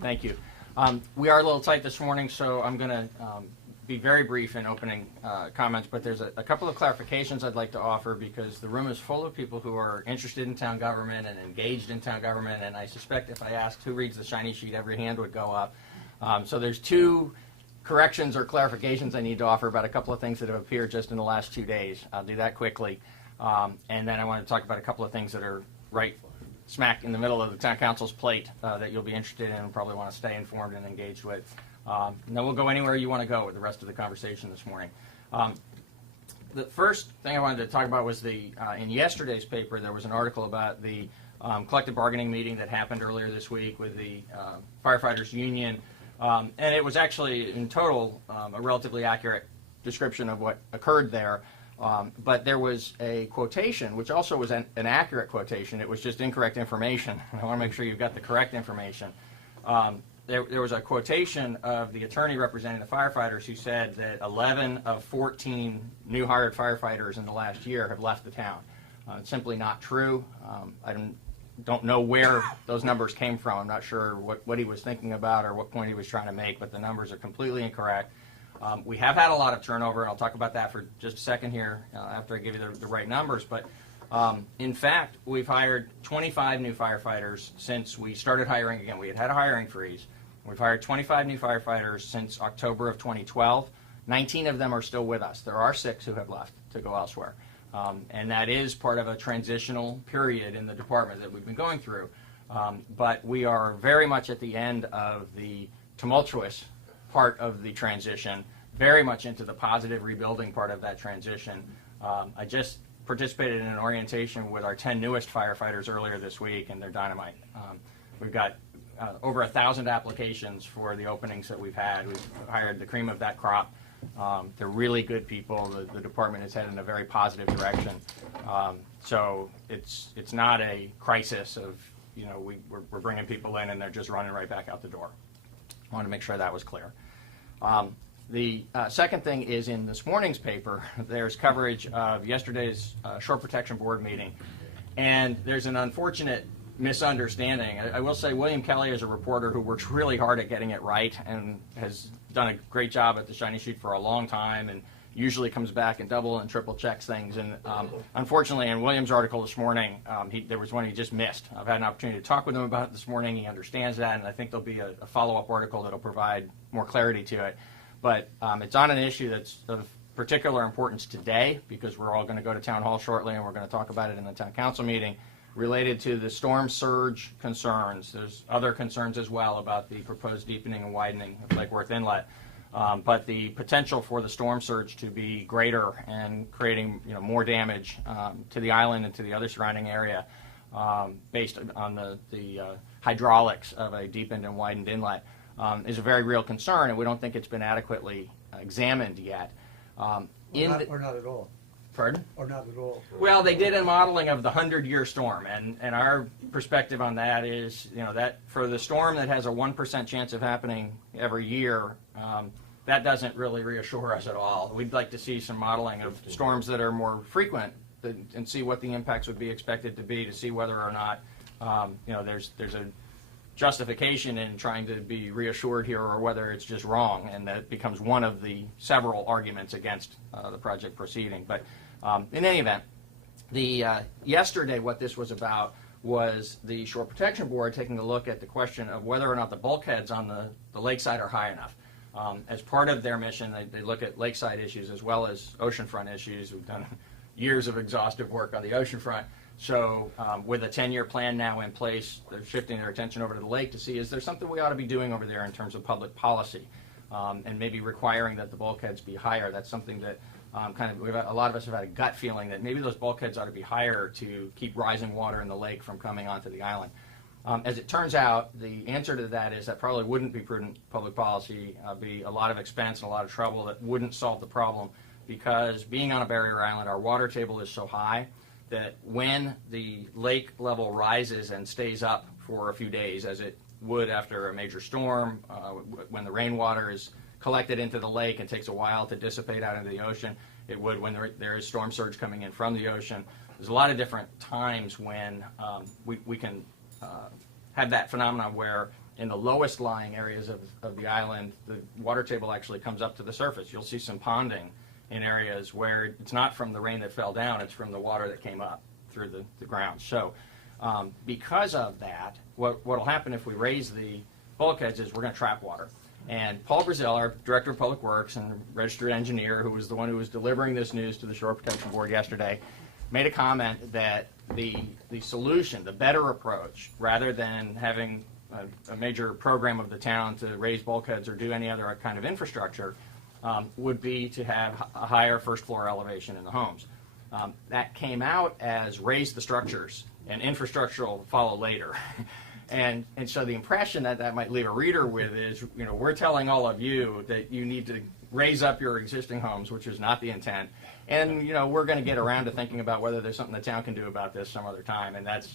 Thank you. We are a little tight this morning, so I'm going to be very brief in opening comments, but there's a couple of clarifications I'd like to offer because the room is full of people who are interested in town government and engaged in town government, and I suspect if I asked who reads the shiny sheet, every hand would go up. So there's two corrections or clarifications I need to offer about a couple of things that have appeared just in the last 2 days. I'll do that quickly, and then I want to talk about a couple of things that are right smack in the middle of the town council's plate that you'll be interested in and probably want to stay informed and engaged with. And then we'll go anywhere you want to go with the rest of the conversation this morning. The first thing I wanted to talk about was in yesterday's paper there was an article about the collective bargaining meeting that happened earlier this week with the firefighters union, and it was actually in total a relatively accurate description of what occurred there. But there was a quotation, which also was an accurate quotation. It was just incorrect information. I want to make sure you've got the correct information. There was a quotation of the attorney representing the firefighters who said that 11 of 14 new hired firefighters in the last year have left the town. It's simply not true. I don't know where those numbers came from. I'm not sure what he was thinking about or what point he was trying to make, but the numbers are completely incorrect. We have had a lot of turnover, and I'll talk about that for just a second here after I give you the right numbers. But in fact, we've hired 25 new firefighters since we started hiring again. We had a hiring freeze. We've hired 25 new firefighters since October of 2012. 19 of them are still with us. There are 6 who have left to go elsewhere. And that is part of a transitional period in the department that we've been going through. But we are very much at the end of the tumultuous part of the transition, very much into the positive rebuilding part of that transition. I just participated in an orientation with our 10 newest firefighters earlier this week, and they're dynamite. We've got over 1,000 applications for the openings that we've had. We've hired the cream of that crop. They're really good people. The department is headed in a very positive direction. So it's not a crisis of, we're bringing people in and they're just running right back out the door. I want to make sure that was clear. The second thing is in this morning's paper, there's coverage of yesterday's Shore Protection Board meeting. And there's an unfortunate misunderstanding. I will say William Kelly is a reporter who works really hard at getting it right and has done a great job at the shiny sheet for a long time and usually comes back and double and triple checks things. And unfortunately, in William's article this morning, there was one he just missed. I've had an opportunity to talk with him about it this morning. He understands that, and I think there'll be a follow-up article that'll provide more clarity to it. But it's on an issue that's of particular importance today because we're all going to go to Town Hall shortly, and we're going to talk about it in the Town Council meeting related to the storm surge concerns. There's other concerns as well about the proposed deepening and widening of Lake Worth Inlet. But the potential for the storm surge to be greater and creating more damage to the island and to the other surrounding area based on the hydraulics of a deepened and widened inlet is a very real concern, and we don't think it's been adequately examined yet. Or not at all. Pardon? Or not at all. Well, they did a modeling of the 100-year storm, and our perspective on that is, that for the storm that has a 1% chance of happening every year, that doesn't really reassure us at all. We'd like to see some modeling of storms that are more frequent and see what the impacts would be expected to be, to see whether or not there's a justification in trying to be reassured here or whether it's just wrong, and that becomes one of the several arguments against the project proceeding. But in any event, yesterday what this was about was the Shore Protection Board taking a look at the question of whether or not the bulkheads on the lakeside are high enough. As part of their mission, they look at lakeside issues as well as oceanfront issues. We've done years of exhaustive work on the oceanfront. So with a 10-year plan now in place, they're shifting their attention over to the lake to see, is there something we ought to be doing over there in terms of public policy, and maybe requiring that the bulkheads be higher. That's something that a lot of us have had a gut feeling that maybe those bulkheads ought to be higher to keep rising water in the lake from coming onto the island. As it turns out, the answer to that is that probably wouldn't be prudent public policy, be a lot of expense and a lot of trouble that wouldn't solve the problem, because being on a barrier island, our water table is so high that when the lake level rises and stays up for a few days, as it would after a major storm, when the rainwater is collected into the lake and takes a while to dissipate out into the ocean, it would when there is storm surge coming in from the ocean. There's a lot of different times when we can have that phenomenon where in the lowest lying areas of the island, the water table actually comes up to the surface. You'll see some ponding in areas where it's not from the rain that fell down, it's from the water that came up through the ground. So because of that, what will happen if we raise the bulkheads is we're going to trap water. And Paul Brazil, our Director of Public Works and registered engineer, who was the one who was delivering this news to the Shore Protection Board yesterday, made a comment that the solution, the better approach, rather than having a major program of the town to raise bulkheads or do any other kind of infrastructure, would be to have a higher first floor elevation in the homes. That came out as raise the structures, and infrastructure will follow later. And so the impression that might leave a reader with is, we're telling all of you that you need to raise up your existing homes, which is not the intent. And, we're going to get around to thinking about whether there's something the town can do about this some other time, and that's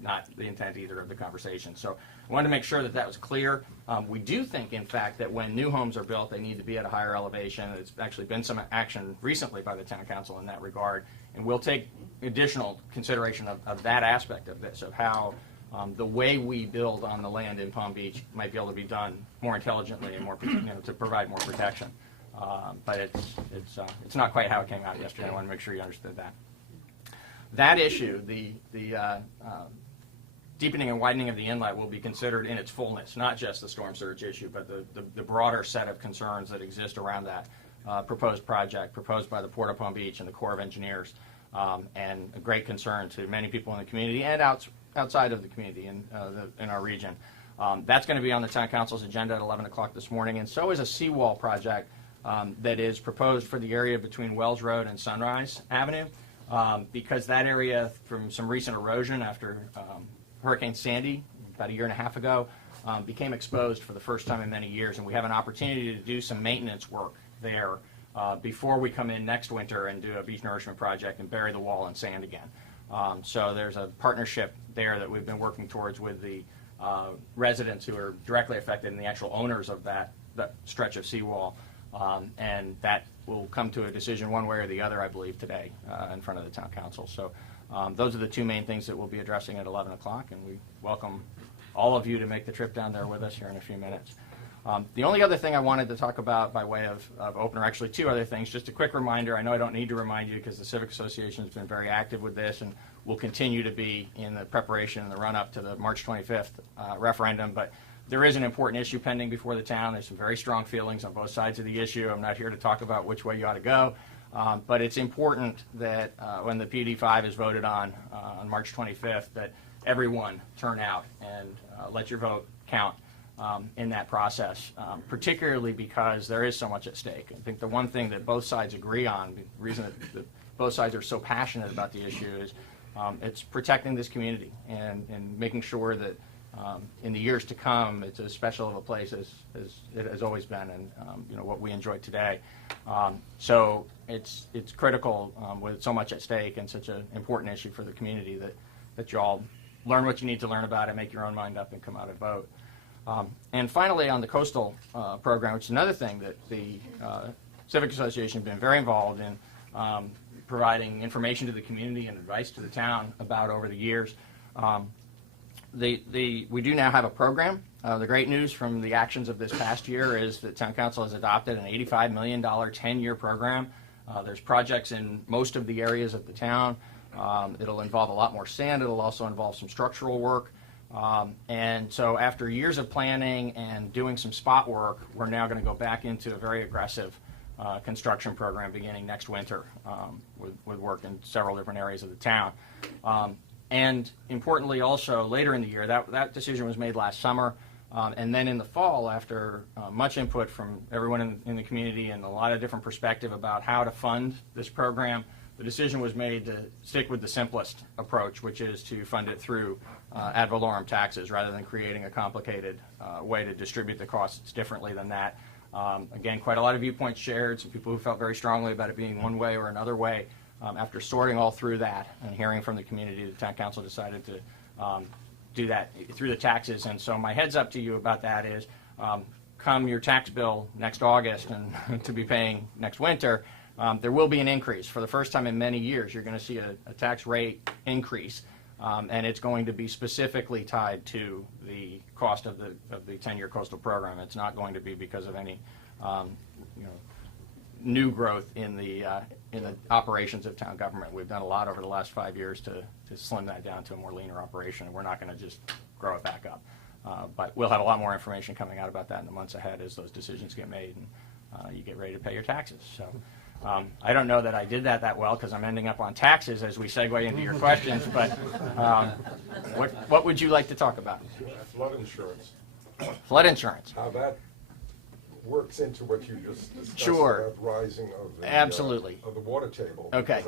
not the intent either of the conversation. So I wanted to make sure that was clear. We do think, in fact, that when new homes are built, they need to be at a higher elevation. There's actually been some action recently by the town council in that regard, and we'll take additional consideration of that aspect of this, of how the way we build on the land in Palm Beach might be able to be done more intelligently and more, to provide more protection. But it's not quite how it came out yesterday. I want to make sure you understood that. That issue, the deepening and widening of the inlet, will be considered in its fullness, not just the storm surge issue, but the broader set of concerns that exist around that proposed project, proposed by the Port of Palm Beach and the Corps of Engineers, and a great concern to many people in the community and outside of the community in our region. That's going to be on the town council's agenda at 11 o'clock this morning, and so is a seawall project that is proposed for the area between Wells Road and Sunrise Avenue, because that area, from some recent erosion after Hurricane Sandy about a year and a half ago, became exposed for the first time in many years, and we have an opportunity to do some maintenance work there before we come in next winter and do a beach nourishment project and bury the wall in sand again. So there's a partnership there that we've been working towards with the residents who are directly affected and the actual owners of that stretch of seawall, and that will come to a decision one way or the other, I believe, today in front of the town council. So those are the two main things that we'll be addressing at 11 o'clock, and we welcome all of you to make the trip down there with us here in a few minutes. The only other thing I wanted to talk about by way of opener, actually two other things. Just a quick reminder, I know I don't need to remind you because the Civic Association has been very active with this and will continue to be in the preparation and the run-up to the March 25th referendum, but there is an important issue pending before the town. There's some very strong feelings on both sides of the issue. I'm not here to talk about which way you ought to go, but it's important that when the PD5 is voted on March 25th, that everyone turn out and let your vote count in that process, particularly because there is so much at stake. I think the one thing that both sides agree on, the reason that both sides are so passionate about the issue is it's protecting this community and making sure that in the years to come it's as special of a place as it has always been, and what we enjoy today. So it's critical with so much at stake and such an important issue for the community that you all learn what you need to learn about it, make your own mind up, and come out and vote. And finally, on the coastal program, which is another thing that the Civic Association has been very involved in providing information to the community and advice to the town about over the years. We do now have a program. The great news from the actions of this past year is that Town Council has adopted an $85 million 10-year program. There's projects in most of the areas of the town. It'll involve a lot more sand. It'll also involve some structural work. And so after years of planning and doing some spot work, we're now going to go back into a very aggressive construction program beginning next winter with work in several different areas of the town. And importantly also, later in the year, that decision was made last summer, and then in the fall, after much input from everyone in the community and a lot of different perspective about how to fund this program, the decision was made to stick with the simplest approach, which is to fund it through ad valorem taxes rather than creating a complicated way to distribute the costs differently than that. Again, quite a lot of viewpoints shared, some people who felt very strongly about it being one way or another way. After sorting all through that and hearing from the community, the town council decided to do that through the taxes. And so my heads up to you about that is come your tax bill next August and to be paying next winter, there will be an increase. For the first time in many years, you're going to see a tax rate increase and it's going to be specifically tied to the cost of the 10-year coastal program. It's not going to be because of any new growth in the operations of town government. We've done a lot over the last 5 years to slim that down to a more leaner operation. We're not going to just grow it back up. But we'll have a lot more information coming out about that in the months ahead as those decisions get made and you get ready to pay your taxes. So I don't know that I did that well because I'm ending up on taxes as we segue into your questions, but what would you like to talk about? Flood insurance. Flood insurance. How that works into what you just discussed Sure. about rising of the, Absolutely. Of the water table. Okay.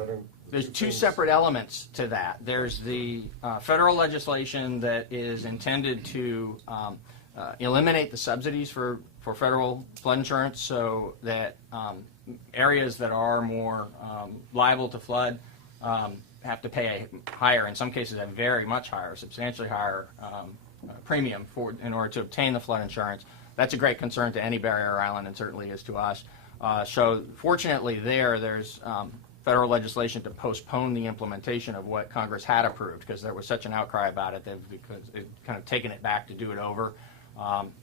There's two separate elements to that. There's the federal legislation that is intended to eliminate the subsidies for federal flood insurance so that areas that are more liable to flood have to pay a higher, in some cases a very much higher, substantially higher premium in order to obtain the flood insurance. That's a great concern to any barrier island and certainly is to us. So fortunately there's federal legislation to postpone the implementation of what Congress had approved because there was such an outcry about it because it kind of taken it back to do it over.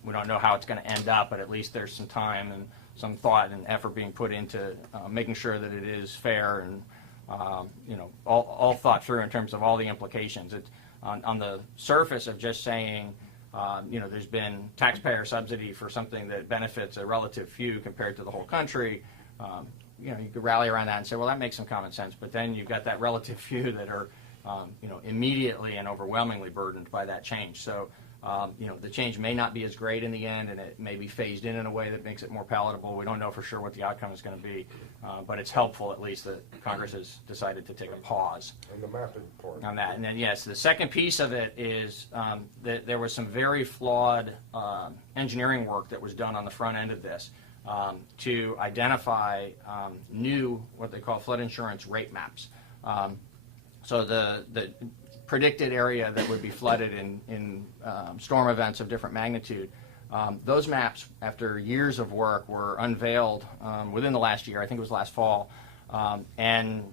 We don't know how it's going to end up, but at least there's some time and some thought and effort being put into making sure that it is fair and all thought through in terms of all the implications. It's on the surface of just saying there's been taxpayer subsidy for something that benefits a relative few compared to the whole country. You could rally around that and say, well, that makes some common sense. But then you've got that relative few that are, immediately and overwhelmingly burdened by that change. So, the change may not be as great in the end, and it may be phased in a way that makes it more palatable. We don't know for sure what the outcome is going to be, but it's helpful at least that Congress has decided to take a pause And the mapping part. on that. And then, yes, the second piece of it is that there was some very flawed engineering work that was done on the front end of this to identify new, what they call flood insurance rate maps. So the predicted area that would be flooded in storm events of different magnitude. Those maps, after years of work, were unveiled within the last year. I think it was last fall, and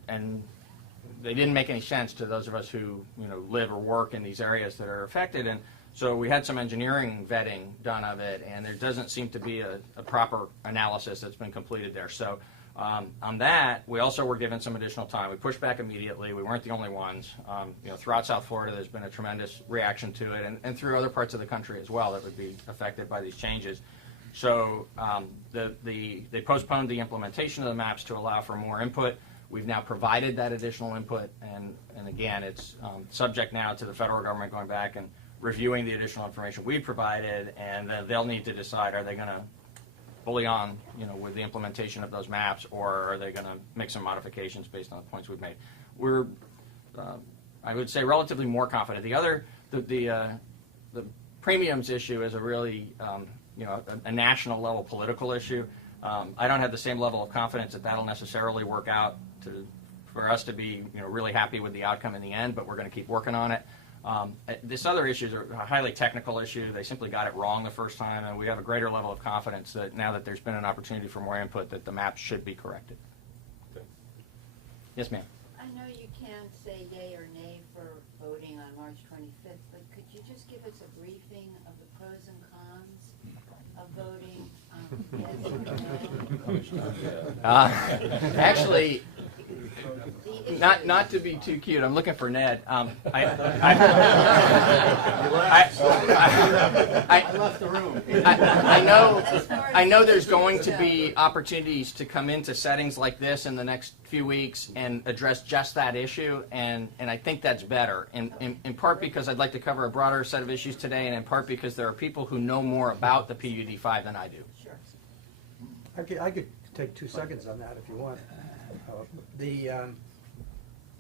they didn't make any sense to those of us who live or work in these areas that are affected. And so we had some engineering vetting done of it, and there doesn't seem to be a proper analysis that's been completed there. So on that, we also were given some additional time. We pushed back immediately. We weren't the only ones. Throughout South Florida, there's been a tremendous reaction to it, and through other parts of the country as well that would be affected by these changes. So they postponed the implementation of the maps to allow for more input. We've now provided that additional input, and again, it's subject now to the federal government going back and reviewing the additional information we provided, and then they'll need to decide, are they going to fully on, with the implementation of those maps, or are they going to make some modifications based on the points we've made? We're, I would say, relatively more confident. The premiums issue is a really, a national level political issue. I don't have the same level of confidence that that'll necessarily work out for us to be, really happy with the outcome in the end, but we're going to keep working on it. This other issue is a highly technical issue. They simply got it wrong the first time, and we have a greater level of confidence that now that there's been an opportunity for more input, that the maps should be corrected. Okay. Yes, ma'am. I know you can't say yay or nay for voting on March 25th, but could you just give us a briefing of the pros and cons of voting yes or no? Actually, not to be too cute, I'm looking for Ned. I left the room. I know there's going to be opportunities to come into settings like this in the next few weeks and address just that issue, and I think that's better, in part because I'd like to cover a broader set of issues today, and in part because there are people who know more about the PUD-5 than I do. Sure. I could take 2 seconds on that if you want.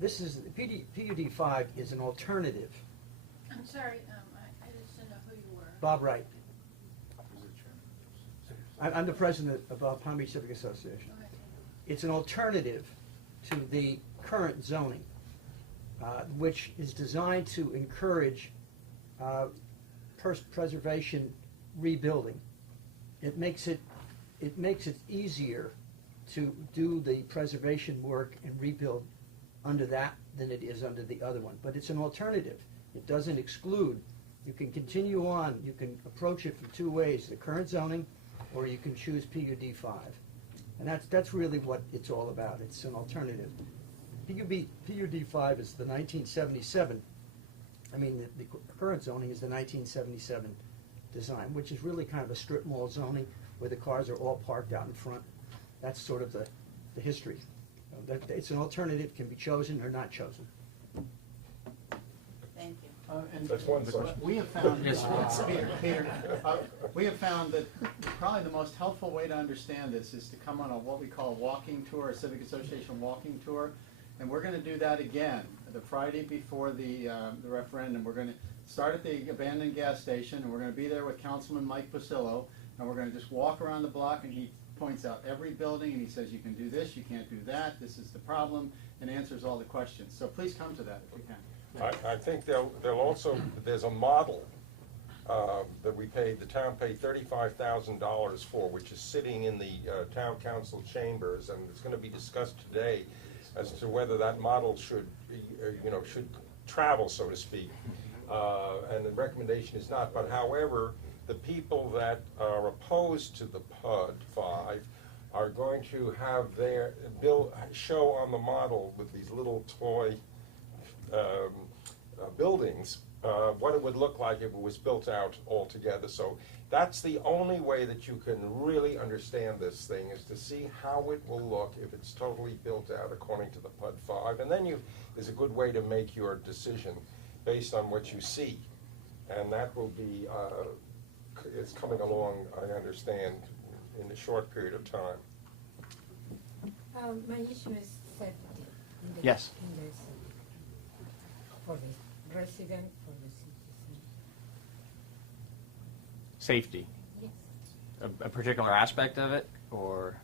This is PUD-5 is an alternative. I'm sorry, I just didn't know who you were. Bob Wright. I'm the president of Palm Beach Civic Association. Okay. It's an alternative to the current zoning, which is designed to encourage preservation rebuilding. It makes it easier to do the preservation work and rebuild under that than it is under the other one. But it's an alternative. It doesn't exclude. You can continue on. You can approach it from two ways, the current zoning, or you can choose PUD 5. And that's really what it's all about. It's an alternative. PUD 5 is the 1977. I mean, the current zoning is the 1977 design, which is really kind of a strip mall zoning where the cars are all parked out in front. That's sort of the history. It's an alternative, can be chosen or not chosen. Thank you. And That's one side. we have found, Yes. Peter, we have found that probably the most helpful way to understand this is to come on what we call a walking tour, a Civic Association walking tour. And we're going to do that again, the Friday before the referendum. We're going to start at the abandoned gas station, and we're going to be there with Councilman Mike Pasillo, and we're going to just walk around the block, and he points out every building, and he says, you can do this, you can't do that, this is the problem, and answers all the questions. So please come to that if you can. I think they'll also, there's a model that the town paid $35,000 for, which is sitting in the town council chambers, and it's going to be discussed today as to whether that model should be, should travel, so to speak. And the recommendation is not. But however, the people that are opposed to the PUD 5 are going to have their show on the model with these little toy buildings what it would look like if it was built out altogether. So that's the only way that you can really understand this thing, is to see how it will look if it's totally built out according to the PUD 5. And then there's a good way to make your decision based on what you see. And that will be, it's coming along, I understand, in a short period of time. My issue is safety. Yes. For the resident, for the citizen. Safety, Yes. a particular aspect of it, or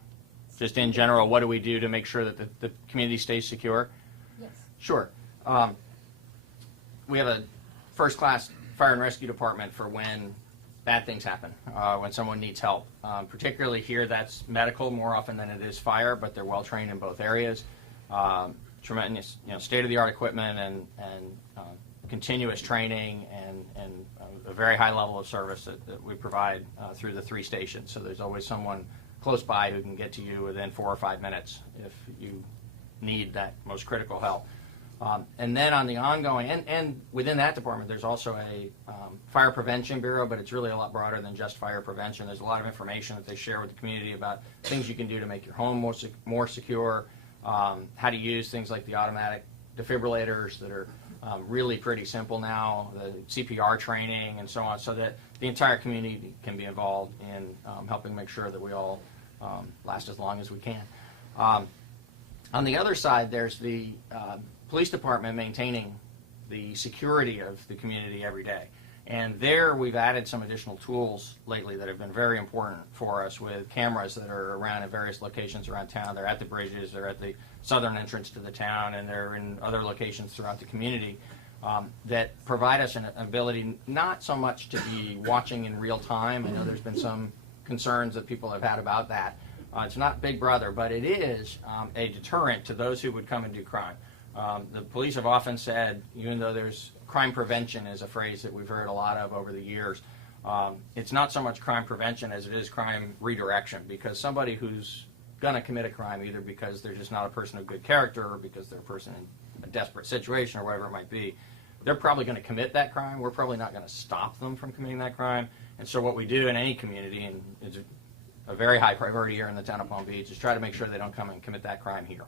just in general, what do we do to make sure that the community stays secure? Yes. Sure. We have a first-class fire and rescue department for when bad things happen, when someone needs help. Particularly here, that's medical more often than it is fire, but they're well-trained in both areas. Tremendous, state-of-the-art equipment and continuous training and a very high level of service that we provide through the 3 stations. So there's always someone close by who can get to you within 4 or 5 minutes if you need that most critical help. And then on the ongoing, and within that department, there's also a fire prevention bureau, but it's really a lot broader than just fire prevention. There's a lot of information that they share with the community about things you can do to make your home more secure, how to use things like the automatic defibrillators that are really pretty simple now, the CPR training and so on, so that the entire community can be involved in helping make sure that we all last as long as we can. On the other side, there's the police department maintaining the security of the community every day. And there we've added some additional tools lately that have been very important for us, with cameras that are around in various locations around town. They're at the bridges, they're at the southern entrance to the town, and they're in other locations throughout the community that provide us an ability not so much to be watching in real time. I know there's been some concerns that people have had about that. It's not Big Brother, but it is a deterrent to those who would come and do crime. The police have often said, even though there's crime prevention is a phrase that we've heard a lot of over the years, it's not so much crime prevention as it is crime redirection, because somebody who's going to commit a crime, either because they're just not a person of good character or because they're a person in a desperate situation or whatever it might be, they're probably going to commit that crime. We're probably not going to stop them from committing that crime. And so what we do in any community, and it's a very high priority here in the town of Palm Beach, is try to make sure they don't come and commit that crime here.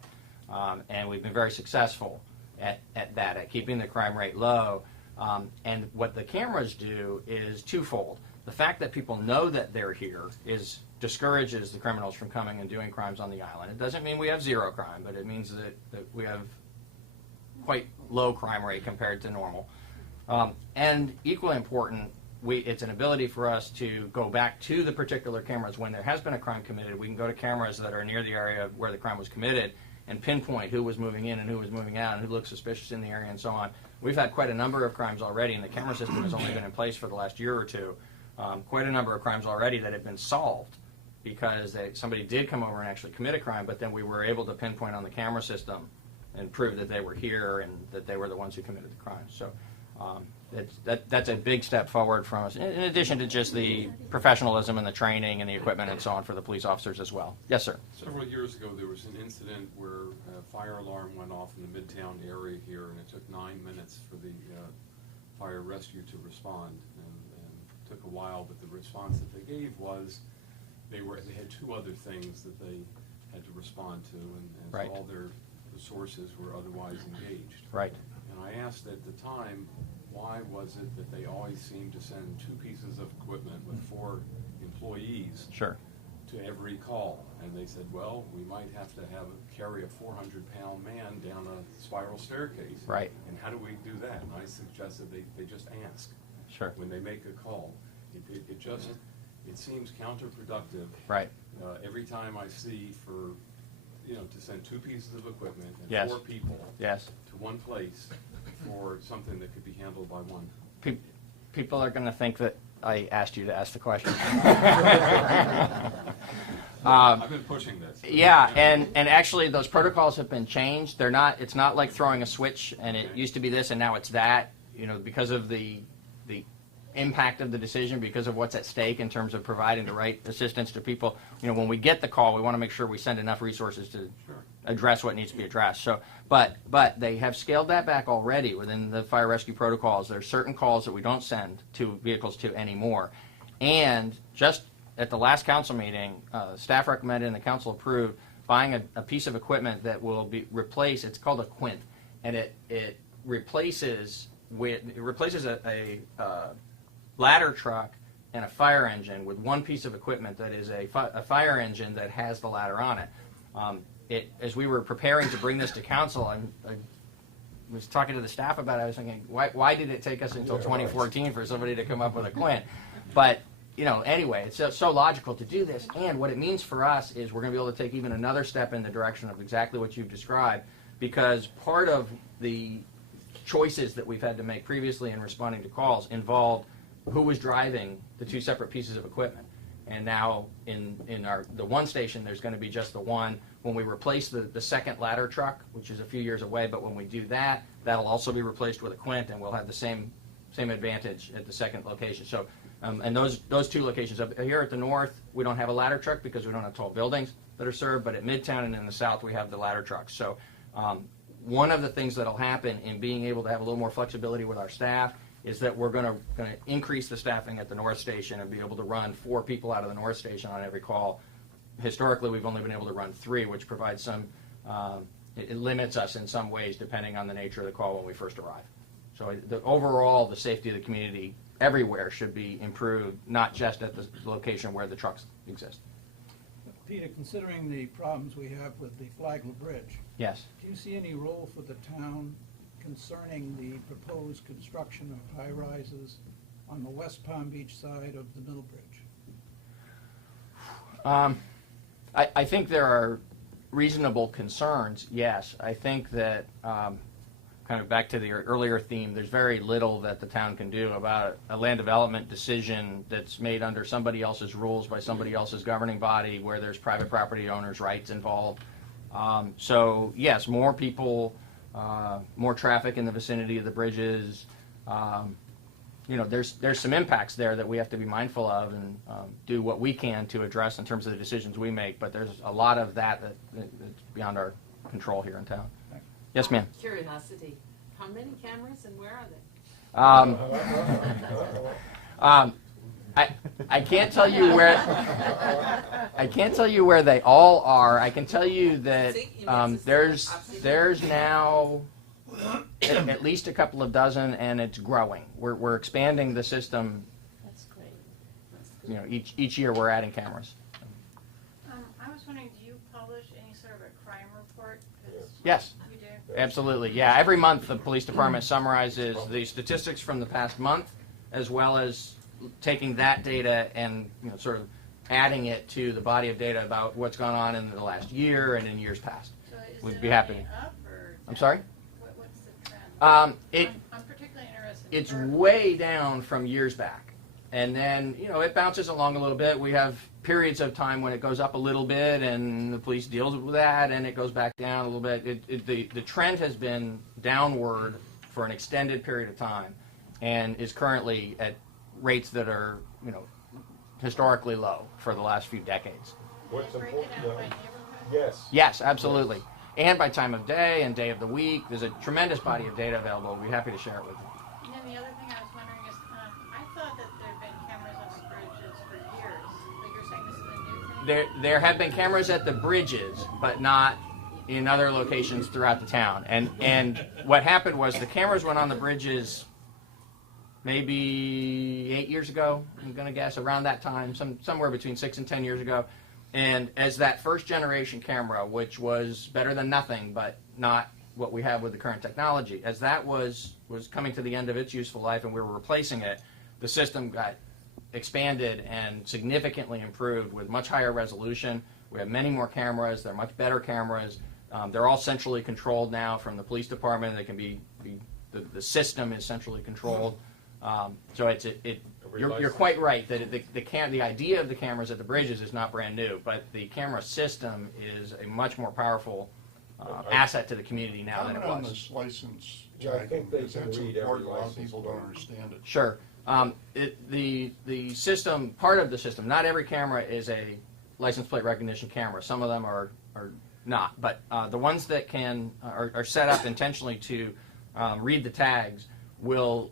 And we've been very successful at that, at keeping the crime rate low. And what the cameras do is twofold. The fact that people know that they're here discourages the criminals from coming and doing crimes on the island. It doesn't mean we have zero crime, but it means that we have quite low crime rate compared to normal. And equally important, it's an ability for us to go back to the particular cameras when there has been a crime committed. We can go to cameras that are near the area where the crime was committed and pinpoint who was moving in and who was moving out and who looked suspicious in the area and so on. We've had quite a number of crimes already, and the camera system has only been in place for the last year or two. Quite a number of crimes already that have been solved because somebody did come over and actually commit a crime, but then we were able to pinpoint on the camera system and prove that they were here and that they were the ones who committed the crime. So that's a big step forward from us, in addition to just the professionalism and the training and the equipment and so on for the police officers as well. Yes, sir. Several years ago, there was an incident where a fire alarm went off in the Midtown area here, and it took 9 minutes for the fire rescue to respond, and took a while, but the response that they gave was they had 2 other things that they had to respond to, and Right. all their sources were otherwise engaged. Right. And I asked at the time, why was it that they always seemed to send 2 pieces of equipment with 4 employees Sure. to every call? And they said, well, we might have to carry a 400-pound man down a spiral staircase. Right. And how do we do that? And I suggested they just ask Sure. when they make a call. It seems counterproductive. Right. Every time I see to send 2 pieces of equipment and Yes. 4 people Yes. to one place for something that could be handled by one. People are going to think that I asked you to ask the question. I've been pushing this. Yeah, and actually those protocols have been changed. It's not like throwing a switch and it used to be this and now it's that, because of the impact of the decision, because of what's at stake in terms of providing the right assistance to people. When we get the call, we want to make sure we send enough resources to address what needs to be addressed. So, but they have scaled that back already within the fire rescue protocols. There are certain calls that we don't send vehicles to anymore. And just at the last council meeting, staff recommended and the council approved buying a piece of equipment that will be replaced. It's called a quint, and it replaces a ladder truck and a fire engine with one piece of equipment that is a fire engine that has the ladder on it. As we were preparing to bring this to council, I was talking to the staff about it. I was thinking, why did it take us until 2014 for somebody to come up with a quint? But anyway, it's so logical to do this. And what it means for us is we're going to be able to take even another step in the direction of exactly what you've described, because part of the choices that we've had to make previously in responding to calls involved who was driving the 2 separate pieces of equipment. And now in the one station, there's going to be just the one. When we replace the second ladder truck, which is a few years away, but when we do that, that'll also be replaced with a quint, and we'll have the same advantage at the second location. So, and those 2 locations up here at the north, we don't have a ladder truck because we don't have tall buildings that are served. But at Midtown and in the south, we have the ladder trucks. So, one of the things that'll happen in being able to have a little more flexibility with our staff is that we're going to increase the staffing at the North Station and be able to run 4 people out of the North Station on every call. Historically, we've only been able to run 3, which provides some, it limits us in some ways depending on the nature of the call when we first arrive. So overall, the safety of the community everywhere should be improved, not just at the location where the trucks exist. Peter, considering the problems we have with the Flagler Bridge, Yes. do you see any role for the town concerning the proposed construction of high-rises on the West Palm Beach side of the Middle Bridge? I think there are reasonable concerns, yes. I think that, kind of back to the earlier theme, there's very little that the town can do about a land development decision that's made under somebody else's rules by somebody else's governing body where there's private property owners' rights involved. So, yes, more people, more traffic in the vicinity of the bridges. There's some impacts there that we have to be mindful of and do what we can to address in terms of the decisions we make, but there's a lot of that's beyond our control here in town. Yes, ma'am. Curiosity, how many cameras and where are they? I can't tell you where they all are. I can tell you that there's now at least a couple of dozen, and it's growing. We're expanding the system. That's great. Each year we're adding cameras. I was wondering, do you publish any sort of a crime report? 'Cause Yes. you do? Absolutely. Yeah. Every month the police department summarizes the statistics from the past month, as well as taking that data and sort of adding it to the body of data about what's gone on in the last year and in years past. So is We'd it be happy. only up or I'm down? sorry? What's the trend? I'm I'm particularly interested in It's burglary. way down from years back. And then, it bounces along a little bit. We have periods of time when it goes up a little bit and the police deals with that, and it goes back down a little bit. The trend has been downward for an extended period of time and is currently at rates that are, historically low for the last few decades. What's Break it important, out by neighborhood? yes. Yes, absolutely. And by time of day and day of the week. There's a tremendous body of data available. We'd be happy to share it with you. And then the other thing I was wondering is, I thought that there had been cameras on the bridges for years, but you're saying this is a new thing? There have been cameras at the bridges, but not in other locations throughout the town. And what happened was the cameras went on the bridges maybe 8 years ago, I'm going to guess, around that time, somewhere between 6 and 10 years ago. And as that first generation camera, which was better than nothing, but not what we have with the current technology, as that was coming to the end of its useful life and we were replacing it, the system got expanded and significantly improved with much higher resolution. We have many more cameras. They're much better cameras. They're all centrally controlled now from the police department. They can the system is centrally controlled. So you're quite right that the idea of the cameras at the bridges is not brand new, but the camera system is a much more powerful asset to the community now than it Comment on was. this license Yeah, I tag, think they because can that's read every important. A lot of license people plate. don't understand it. Sure. The system, part of the system, not every camera is a license plate recognition camera. Some of them are not, but the ones that are set up intentionally to read the tags will,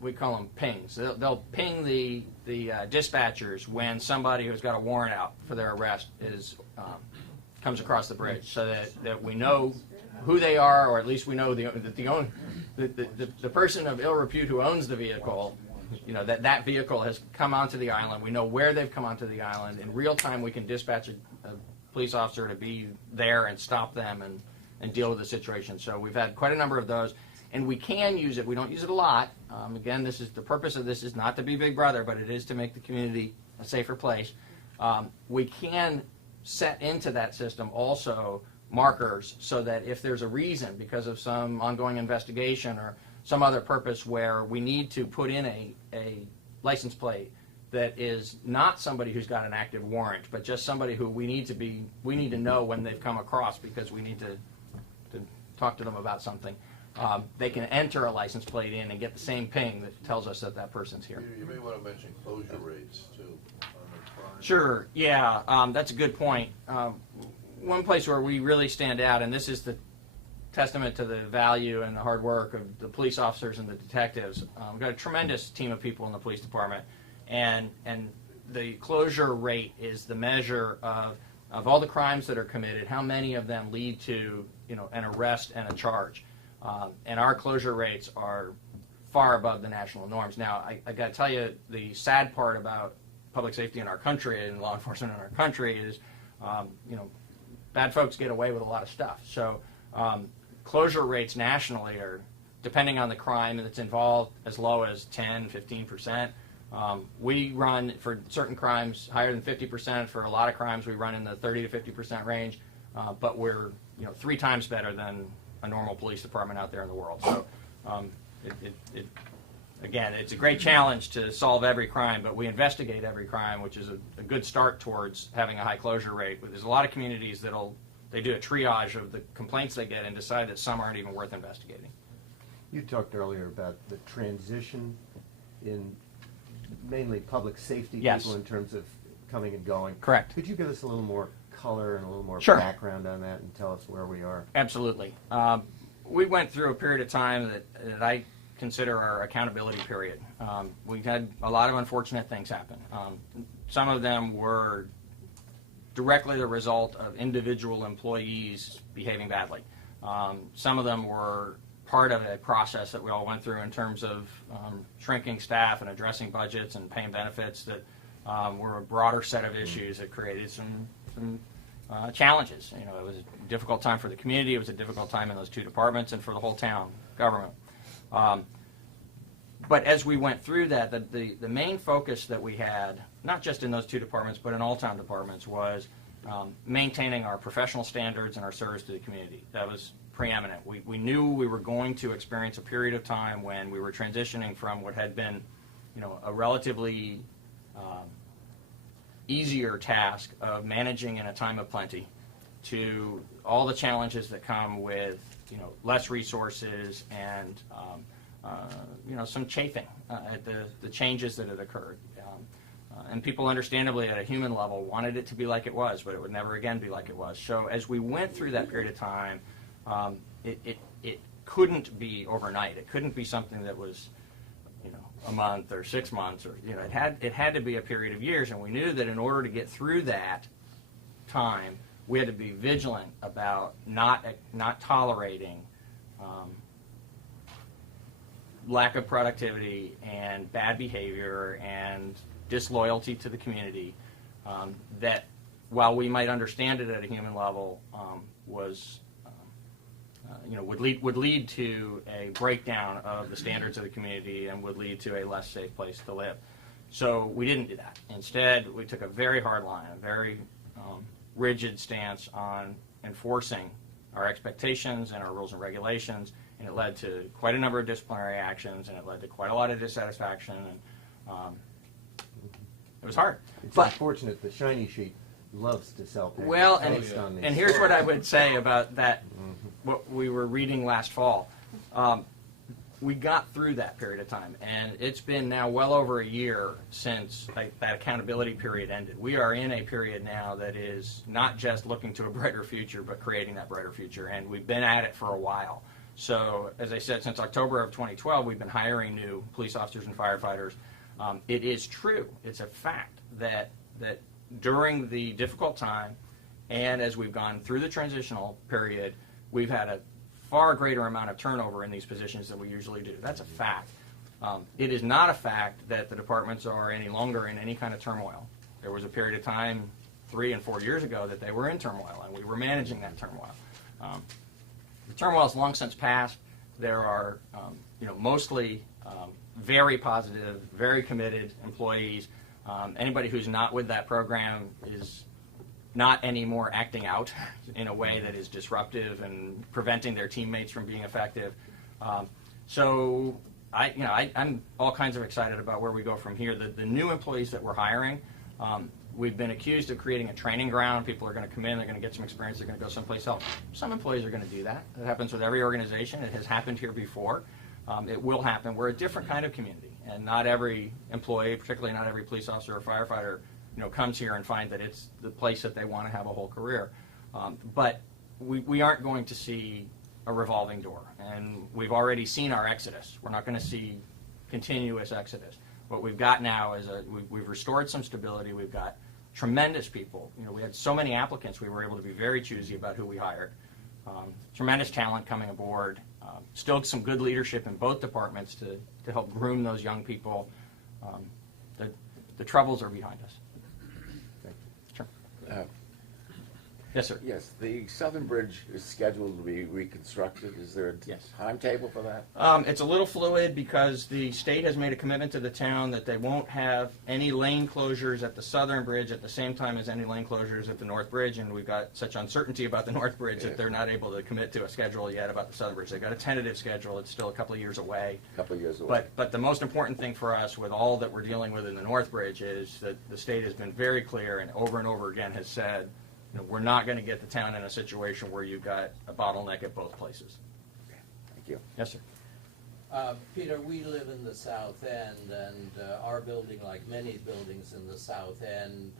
we call them pings. They'll ping the dispatchers when somebody who's got a warrant out for their arrest comes across the bridge, so that we know who they are, or at least we know the person of ill repute who owns the vehicle. That vehicle has come onto the island. We know where they've come onto the island. In real time, we can dispatch a police officer to be there and stop them and deal with the situation. So we've had quite a number of those. And we can use it. We don't use it a lot. Again, the purpose of this is not to be Big Brother, but it is to make the community a safer place. We can set into that system also markers so that if there's a reason, because of some ongoing investigation or some other purpose where we need to put in a license plate that is not somebody who's got an active warrant, but just somebody who we need to know when they've come across because we need to talk to them about something. They can enter a license plate in and get the same ping that tells us that person's here. You may want to mention closure rates too on the crime. Sure, yeah, that's a good point. One place where we really stand out, and this is the testament to the value and the hard work of the police officers and the detectives. We've got a tremendous team of people in the police department, and the closure rate is the measure of all the crimes that are committed, how many of them lead to an arrest and a charge. And our closure rates are far above the national norms. Now, I got to tell you, the sad part about public safety in our country and law enforcement in our country is, bad folks get away with a lot of stuff. So closure rates nationally are, depending on the crime that's involved, as low as 10, 15%. We run, for certain crimes, higher than 50%. For a lot of crimes, we run in the 30 to 50% range. But we're 3 times better than a normal police department out there in the world. So again, it's a great challenge to solve every crime, but we investigate every crime, which is a good start towards having a high closure rate. There's a lot of communities they do a triage of the complaints they get and decide that some aren't even worth investigating. You talked earlier about the transition in mainly public safety Yes. people in terms of coming and going. Correct. Could you give us a little more color and a little more Sure. background on that and tell us where we are? Absolutely. We went through a period of time that I consider our accountability period. We've had a lot of unfortunate things happen. Some of them were directly the result of individual employees behaving badly. Some of them were part of a process that we all went through in terms of shrinking staff and addressing budgets and paying benefits that were a broader set of issues that created some challenges. It was a difficult time for the community. It was a difficult time in those 2 departments and for the whole town government. But as we went through that, the main focus that we had, not just in those 2 departments, but in all town departments, was maintaining our professional standards and our service to the community. That was preeminent. We knew we were going to experience a period of time when we were transitioning from what had been a relatively easier task of managing in a time of plenty to all the challenges that come with less resources and some chafing at the changes that had occurred. And people understandably at a human level wanted it to be like it was, but it would never again be like it was. So as we went through that period of time, it couldn't be overnight. It couldn't be something that was a month or 6 months, or it had to be a period of years. And we knew that in order to get through that time, we had to be vigilant about not tolerating lack of productivity and bad behavior and disloyalty to the community, that while we might understand it at a human level, would lead to a breakdown of the standards of the community and would lead to a less safe place to live. So we didn't do that. Instead, we took a very hard line, a very rigid stance on enforcing our expectations and our rules and regulations, and it led to quite a number of disciplinary actions, and it led to quite a lot of dissatisfaction, and it was hard. It's unfortunate the shiny sheet loves to sell papers. Well, based on these. and here's what I would say about that, what we were reading last fall. We got through that period of time, and it's been now well over a year since that accountability period ended. We are in a period now that is not just looking to a brighter future, but creating that brighter future, and we've been at it for a while. So, as I said, since October of 2012, we've been hiring new police officers and firefighters. It is true, it's a fact that during the difficult time, and as we've gone through the transitional period, we've had a far greater amount of turnover in these positions than we usually do. That's a fact. It is not a fact that the departments are any longer in any kind of turmoil. There was a period of time 3 and 4 years ago that they were in turmoil, and we were managing that turmoil. The turmoil has long since passed. There are mostly very positive, very committed employees. Anybody who's not with that program is not anymore acting out in a way that is disruptive and preventing their teammates from being effective. So I'm all kinds of excited about where we go from here. The new employees that we're hiring, we've been accused of creating a training ground. People are going to come in, they're going to get some experience, they're going to go someplace else. Some employees are going to do that. It happens with every organization. It has happened here before. It will happen. We're a different kind of community, and not every employee, particularly not every police officer or firefighter, comes here and find that it's the place that they want to have a whole career. But we aren't going to see a revolving door, and we've already seen our exodus. We're not going to see continuous exodus. What we've got now is we've restored some stability. We've got tremendous people. We had so many applicants, we were able to be very choosy about who we hired. Tremendous talent coming aboard. Still some good leadership in both departments to help groom those young people. The troubles are behind us. Sure. Yes, sir. Yes, the southern bridge is scheduled to be reconstructed. Is there a timetable for that? It's a little fluid because the state has made a commitment to the town that they won't have any lane closures at the southern bridge at the same time as any lane closures at the north bridge, and we've got such uncertainty about the north bridge that they're not able to commit to a schedule yet about the southern bridge. They've got a tentative schedule. It's still a couple of years away. But the most important thing for us with all that we're dealing with in the north bridge is that the state has been very clear and over again has said, we're not going to get the town in a situation where you've got a bottleneck at both places. Thank you. Yes, sir. Peter, we live in the South End, and our building, like many buildings in the South End,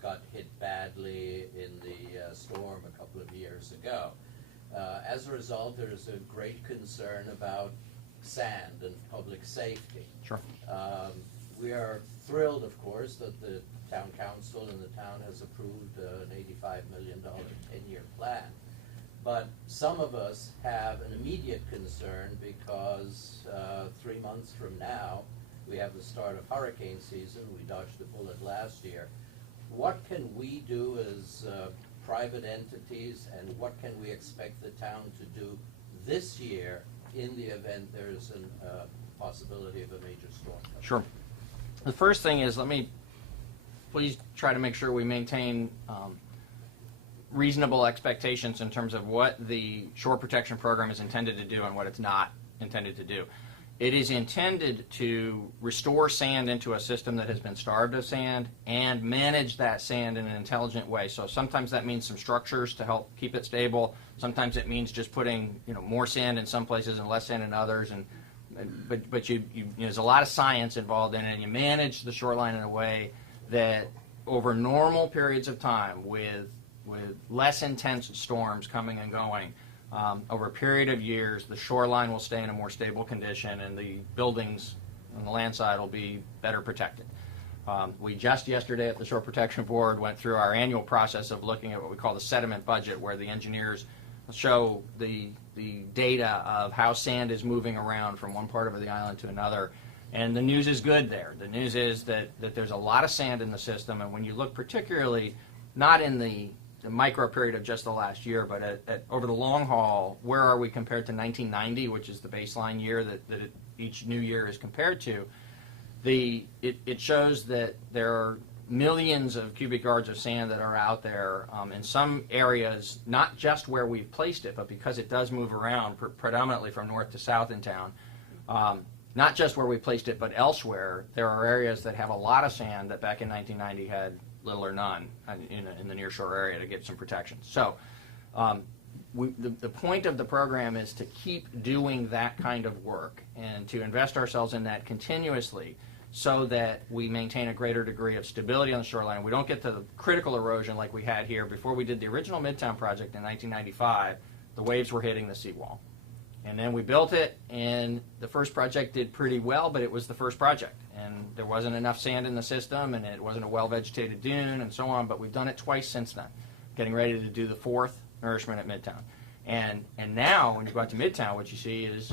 got hit badly in the storm a couple of years ago. As a result, there's a great concern about sand and public safety. Sure. We are thrilled, of course, that the town council and the town has approved an $85 million 10-year plan. But some of us have an immediate concern because 3 months from now, we have the start of hurricane season. We dodged a bullet last year. What can we do as private entities, and what can we expect the town to do this year in the event there's a possibility of a major storm? Sure. The first thing is, let me please try to make sure we maintain reasonable expectations in terms of what the shore protection program is intended to do and what it's not intended to do. It is intended to restore sand into a system that has been starved of sand and manage that sand in an intelligent way. So sometimes that means some structures to help keep it stable. Sometimes it means just putting more sand in some places and less sand in others. But there's a lot of science involved in it. And you manage the shoreline in a way that over normal periods of time with less intense storms coming and going, over a period of years, the shoreline will stay in a more stable condition and the buildings on the land side will be better protected. We just yesterday at the Shore Protection Board went through our annual process of looking at what we call the sediment budget, where the engineers show the data of how sand is moving around from one part of the island to another. And the news is good there. The news is that there's a lot of sand in the system, and when you look particularly, not in the micro period of just the last year, but at over the long haul, where are we compared to 1990, which is the baseline year that each new year is compared to, it shows that there are millions of cubic yards of sand that are out there in some areas, not just where we've placed it, but because it does move around predominantly from north to south in town. Not just where we placed it, but elsewhere, there are areas that have a lot of sand that back in 1990 had little or none in the nearshore area to get some protection. So the point of the program is to keep doing that kind of work and to invest ourselves in that continuously so that we maintain a greater degree of stability on the shoreline. We don't get to the critical erosion like we had here. Before we did the original Midtown project in 1995, the waves were hitting the seawall. And then we built it, and the first project did pretty well, but it was the first project. And there wasn't enough sand in the system, and it wasn't a well-vegetated dune, and so on. But we've done it twice since then, getting ready to do the fourth nourishment at Midtown. And now, when you go out to Midtown, what you see is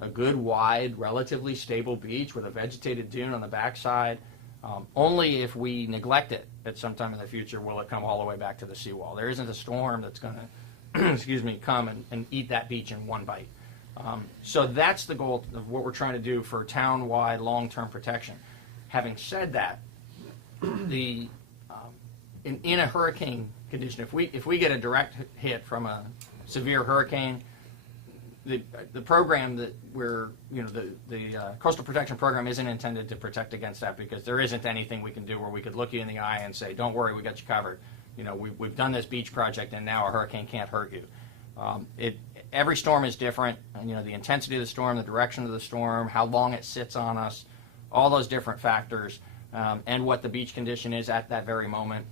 a good, wide, relatively stable beach with a vegetated dune on the backside. Only if we neglect it at some time in the future will it come all the way back to the seawall. There isn't a storm that's going to come and eat that beach in one bite. So that's the goal of what we're trying to do for town-wide long-term protection. Having said that, in a hurricane condition, if we get a direct hit from a severe hurricane, the program that the coastal protection program isn't intended to protect against that, because there isn't anything we can do where we could look you in the eye and say, "Don't worry, we got you covered. We've done this beach project, and now a hurricane can't hurt you." Every storm is different, and the intensity of the storm, the direction of the storm, how long it sits on us, all those different factors, and what the beach condition is at that very moment.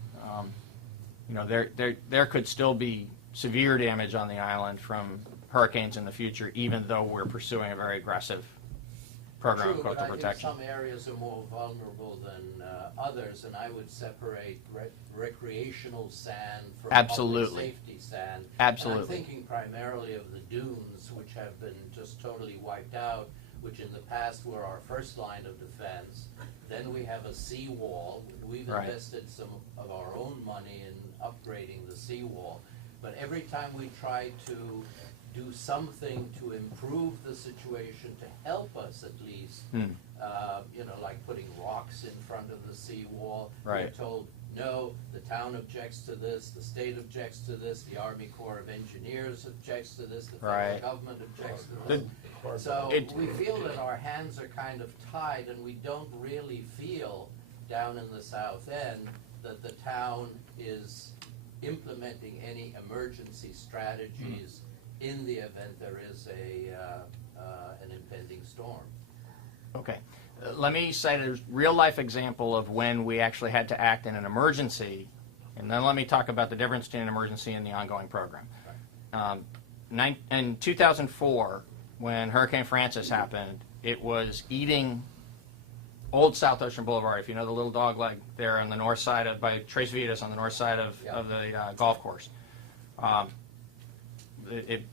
There could still be severe damage on the island from hurricanes in the future, even though we're pursuing a very aggressive program of coastal protection. Some areas are more vulnerable than others, and I would separate recreational sand from public safety sand. Absolutely. And I'm thinking primarily of the dunes, which have been just totally wiped out, which in the past were our first line of defense. Then we have a seawall. We've invested some of our own money in upgrading the seawall. But every time we try to do something to improve the situation, to help us at least, like putting rocks in front of the seawall. We're told, no, the town objects to this, the state objects to this, the Army Corps of Engineers objects to this, the federal government objects to this. So we feel that our hands are kind of tied, and we don't really feel down in the south end that the town is implementing any emergency strategies in the event there is an impending storm. Okay. Let me cite a real-life example of when we actually had to act in an emergency, and then let me talk about the difference between an emergency and the ongoing program. In 2004, when Hurricane Francis happened, it was eating Old South Ocean Boulevard, if you know the little dog leg there on the north side by Tres Vitas on the north side of the golf course. It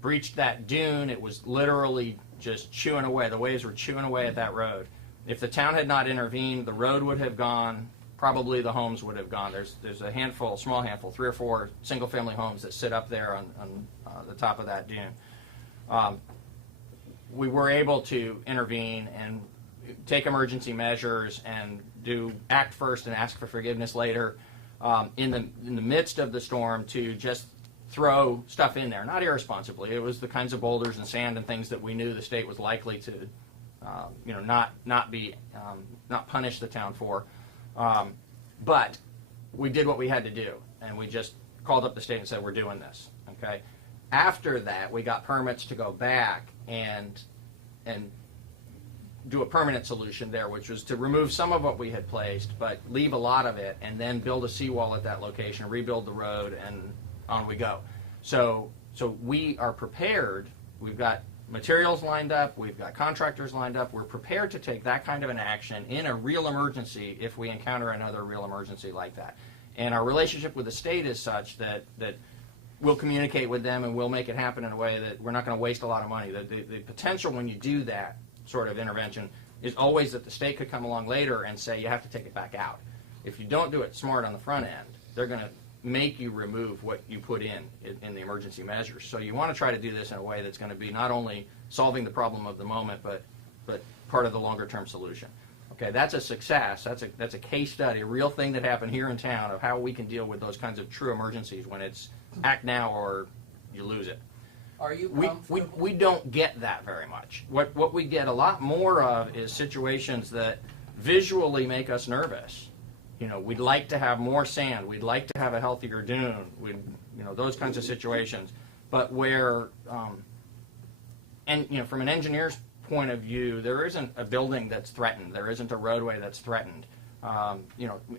breached that dune. It was literally just chewing away. The waves were chewing away at that road. If the town had not intervened, the road would have gone. Probably the homes would have gone. There's a handful, small handful, 3 or 4 single-family homes that sit up there on the top of that dune. We were able to intervene and take emergency measures and act first and ask for forgiveness later in the midst of the storm, to just throw stuff in there, not irresponsibly. It was the kinds of boulders and sand and things that we knew the state was likely to not punish the town for. But we did what we had to do, and we just called up the state and said, we're doing this, okay? After that, we got permits to go back and do a permanent solution there, which was to remove some of what we had placed, but leave a lot of it, and then build a seawall at that location, rebuild the road, and on we go. So we are prepared. We've got materials lined up. We've got contractors lined up. We're prepared to take that kind of an action in a real emergency if we encounter another real emergency like that. And our relationship with the state is such that we'll communicate with them and we'll make it happen in a way that we're not going to waste a lot of money. The potential when you do that sort of intervention is always that the state could come along later and say you have to take it back out. If you don't do it smart on the front end, they're going to make you remove what you put in the emergency measures. So you want to try to do this in a way that's going to be not only solving the problem of the moment, but part of the longer term solution. Okay, that's a success. That's a case study, a real thing that happened here in town of how we can deal with those kinds of true emergencies when it's act now or you lose it. Are you we don't get that very much. What we get a lot more of is situations that visually make us nervous. You know, we'd like to have more sand. We'd like to have a healthier dune. Those kinds of situations. But where, from an engineer's point of view, there isn't a building that's threatened. There isn't a roadway that's threatened.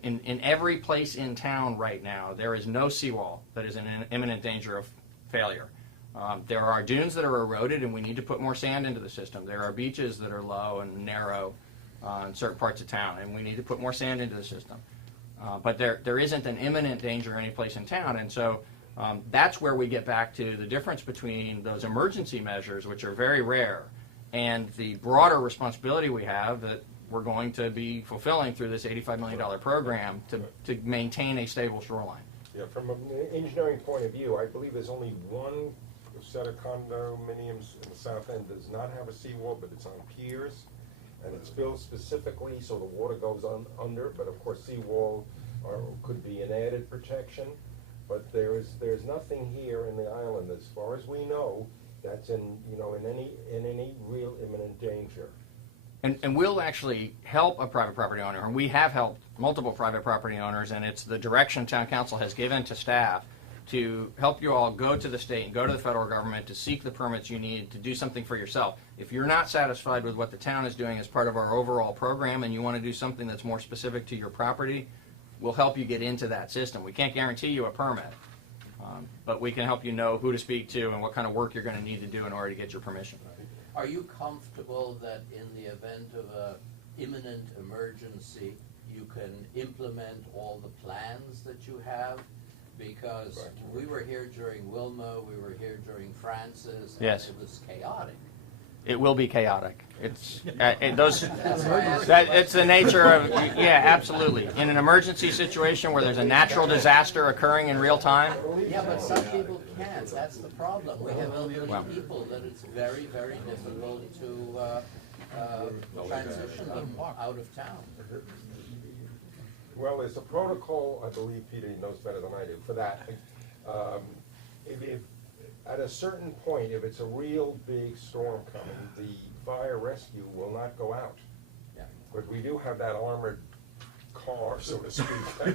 In every place in town right now, there is no seawall that is in imminent danger of failure. There are dunes that are eroded, and we need to put more sand into the system. There are beaches that are low and narrow in certain parts of town, and we need to put more sand into the system. But there isn't an imminent danger any place in town, and so that's where we get back to the difference between those emergency measures, which are very rare, and the broader responsibility we have that we're going to be fulfilling through this $85 million program to maintain a stable shoreline. Yeah, from an engineering point of view, I believe there's only one set of condominiums in the south end that does not have a seawall, but it's on piers. And it's built specifically so the water goes under, but of course seawall could be an added protection. But there's nothing here in the island, as far as we know, that's in any real imminent danger. And we'll actually help a private property owner, and we have helped multiple private property owners, and it's the direction town council has given to staff to help you all go to the state and go to the federal government to seek the permits you need to do something for yourself. If you're not satisfied with what the town is doing as part of our overall program and you want to do something that's more specific to your property, we'll help you get into that system. We can't guarantee you a permit, but we can help you know who to speak to and what kind of work you're going to need to do in order to get your permission. Are you comfortable that in the event of an imminent emergency, you can implement all the plans that you have? Because we were here during Wilma, we were here during Francis, and yes. It was chaotic. It will be chaotic. It's it's the nature of absolutely. In an emergency situation where there's a natural disaster occurring in real time. Yeah, but some people can't. That's the problem. We have elderly people that it's very, very difficult to transition them out of town. Well, there's a protocol, I believe Peter knows better than I do, for that. If at a certain point, if it's a real big storm coming, the fire rescue will not go out. Yeah. But we do have that armored car, so to speak.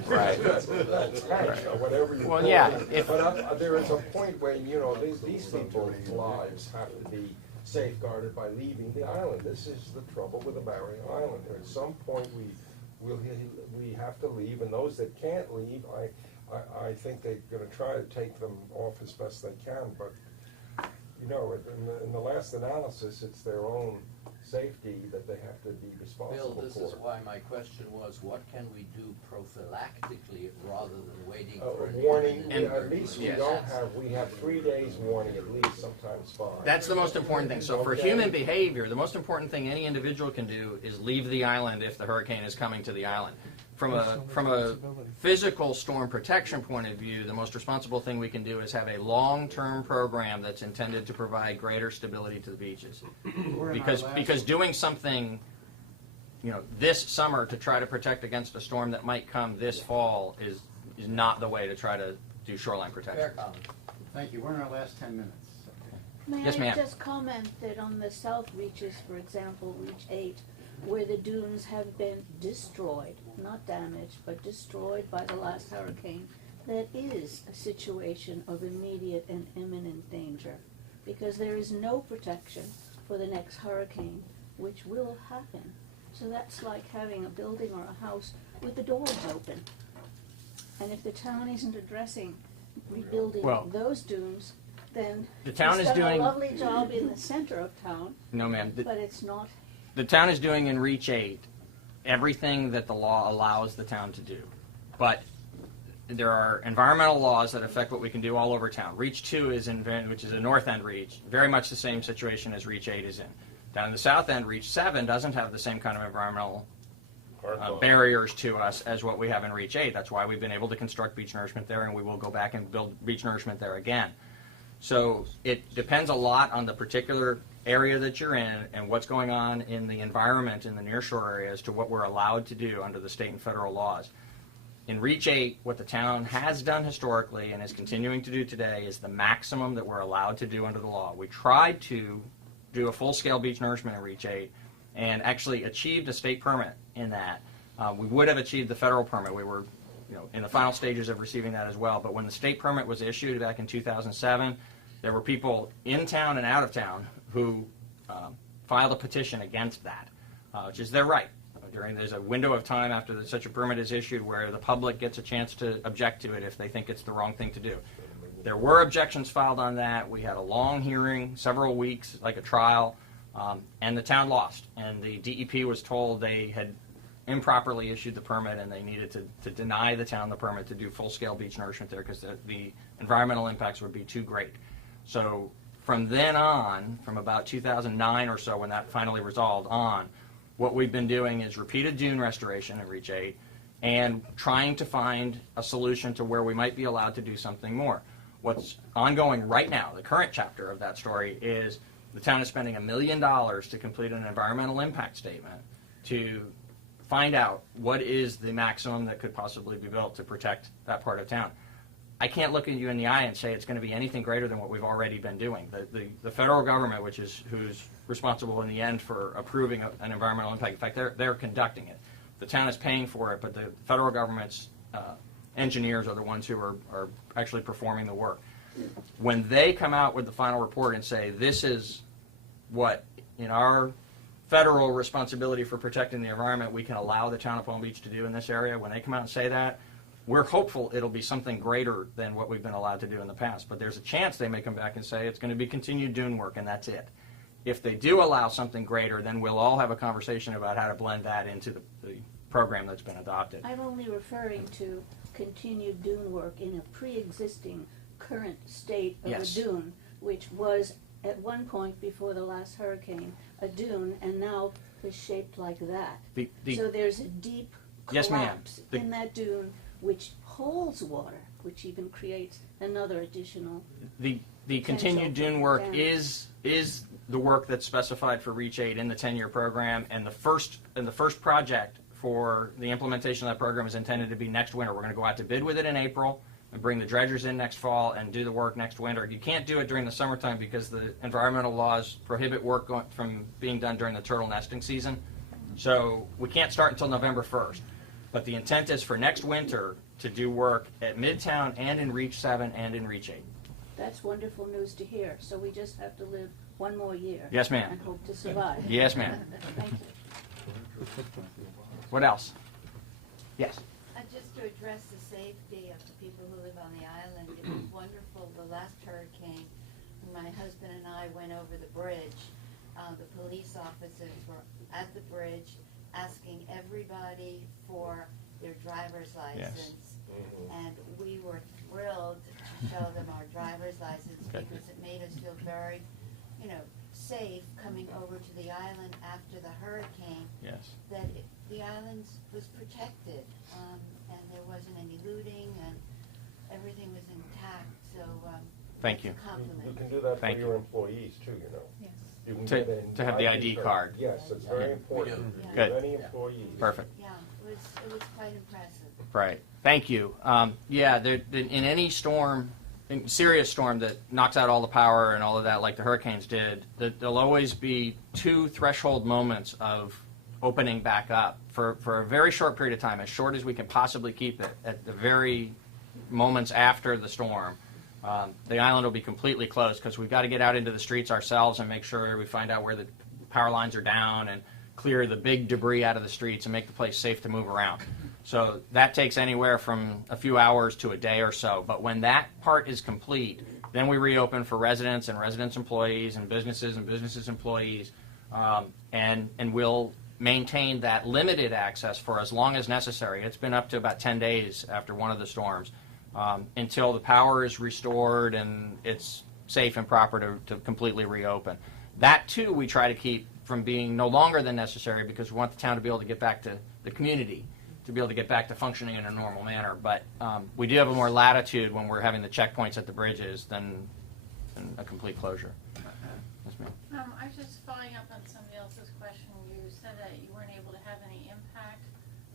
Right. That tank, or whatever you call it. But there is a point when, these people's lives have to be safeguarded by leaving the island. This is the trouble with the Barrier Island. At some point, we have to leave, and those that can't leave, I think they're going to try to take them off as best they can, but in the last analysis, it's their own safety that they have to be responsible for. Bill, this is why my question was, what can we do prophylactically rather than waiting for a warning? At least we have 3 days warning, at least, sometimes 5. That's the most important thing. So for human behavior, the most important thing any individual can do is leave the island if the hurricane is coming to the island. From a physical storm protection point of view, the most responsible thing we can do is have a long-term program that's intended to provide greater stability to the beaches. Because doing something, this summer to try to protect against a storm that might come this fall is not the way to try to do shoreline protection. Fair comment. Thank you. We're in our last 10 minutes. Yes, May I ma'am. just comment that on the south reaches, for example, Reach 8, where the dunes have been destroyed, not damaged, but destroyed by the last hurricane, that is a situation of immediate and imminent danger, because there is no protection for the next hurricane, which will happen. So that's like having a building or a house with the doors open. And if the town isn't addressing rebuilding Well, those dunes, then the town it's is done doing- a lovely job in the center of town, No, ma'am. but it's not. The town is doing in Reach 8 everything that the law allows the town to do. But there are environmental laws that affect what we can do all over town. Reach 2 is which is a north end reach, very much the same situation as Reach 8 is in. Down in the south end, Reach 7 doesn't have the same kind of environmental barriers to us as what we have in Reach 8. That's why we've been able to construct beach nourishment there, and we will go back and build beach nourishment there again. So it depends a lot on the particular area that you're in and what's going on in the environment in the nearshore area as to what we're allowed to do under the state and federal laws. In Reach 8, what the town has done historically and is continuing to do today is the maximum that we're allowed to do under the law. We tried to do a full-scale beach nourishment in Reach 8 and actually achieved a state permit in that. We would have achieved the federal permit. We were in the final stages of receiving that as well. But when the state permit was issued back in 2007, there were people in town and out of town who filed a petition against that, which is their right. There's a window of time after such a permit is issued where the public gets a chance to object to it if they think it's the wrong thing to do. There were objections filed on that. We had a long hearing, several weeks, like a trial, and the town lost. And the DEP was told they had improperly issued the permit and they needed to deny the town the permit to do full-scale beach nourishment there because the environmental impacts would be too great. So from then on, from about 2009 or so when that finally resolved on, what we've been doing is repeated dune restoration in Reach 8 and trying to find a solution to where we might be allowed to do something more. What's ongoing right now, the current chapter of that story, is the town is spending $1 million to complete an environmental impact statement to find out what is the maximum that could possibly be built to protect that part of town. I can't look at you in the eye and say it's going to be anything greater than what we've already been doing. The federal government, who's responsible in the end for approving an environmental impact, in fact, they're conducting it. The town is paying for it, but the federal government's engineers are the ones who are actually performing the work. When they come out with the final report and say, this is what, in our federal responsibility for protecting the environment, we can allow the town of Palm Beach to do in this area, when they come out and say that, we're hopeful it'll be something greater than what we've been allowed to do in the past. But there's a chance they may come back and say it's going to be continued dune work and that's it. If they do allow something greater, then we'll all have a conversation about how to blend that into the program that's been adopted. I'm only referring to continued dune work in a pre-existing current state of Yes. a dune, which was at one point before the last hurricane a dune and now is shaped like that. So there's a deep Yes, ma'am. collapse in that dune which holds water, which even creates another additional. The continued dune work is the work that's specified for Reach 8 in the 10-year program, and the first project for the implementation of that program is intended to be next winter. We're going to go out to bid with it in April and bring the dredgers in next fall and do the work next winter. You can't do it during the summertime because the environmental laws prohibit work from being done during the turtle nesting season. So we can't start until November 1st. But the intent is for next winter to do work at Midtown and in Reach 7 and in Reach 8. That's wonderful news to hear. So we just have to live one more year. Yes, ma'am. And hope to survive. Yes, ma'am. Thank you. What else? Yes. Just to address the safety of the people who live on the island, it was wonderful the last hurricane, when my husband and I went over the bridge, the police officers were at the bridge asking everybody for their driver's license. And we were thrilled to show them our driver's license because it made us feel very, safe coming over to the island after the hurricane. Yes. That the island was protected, and there wasn't any looting, and everything was intact. So Thank you. it's a compliment. You can do that Thank for you. your employees too, Yes. You can To get an have the ID card. Yes, it's very important. Yeah. Good. With any employees. Perfect. Yeah, it was quite impressive. Right. Thank you. In any storm serious storm that knocks out all the power and all of that, like the hurricanes did, that there'll always be 2 threshold moments of opening back up for a very short period of time, as short as we can possibly keep it, at the very moments after the storm. The island will be completely closed because we've got to get out into the streets ourselves and make sure we find out where the power lines are down and clear the big debris out of the streets and make the place safe to move around. So that takes anywhere from a few hours to a day or so. But when that part is complete, then we reopen for residents and residents' employees and businesses employees, and we'll maintain that limited access for as long as necessary. It's been up to about 10 days after one of the storms, until the power is restored and it's safe and proper to completely reopen. That, too, we try to keep from being no longer than necessary because we want the town to be able to get back to the community, to be able to get back to functioning in a normal manner. But we do have a more latitude when we're having the checkpoints at the bridges than a complete closure. Yes, ma'am. I was just following up on somebody else's question. You said that you weren't able to have any impact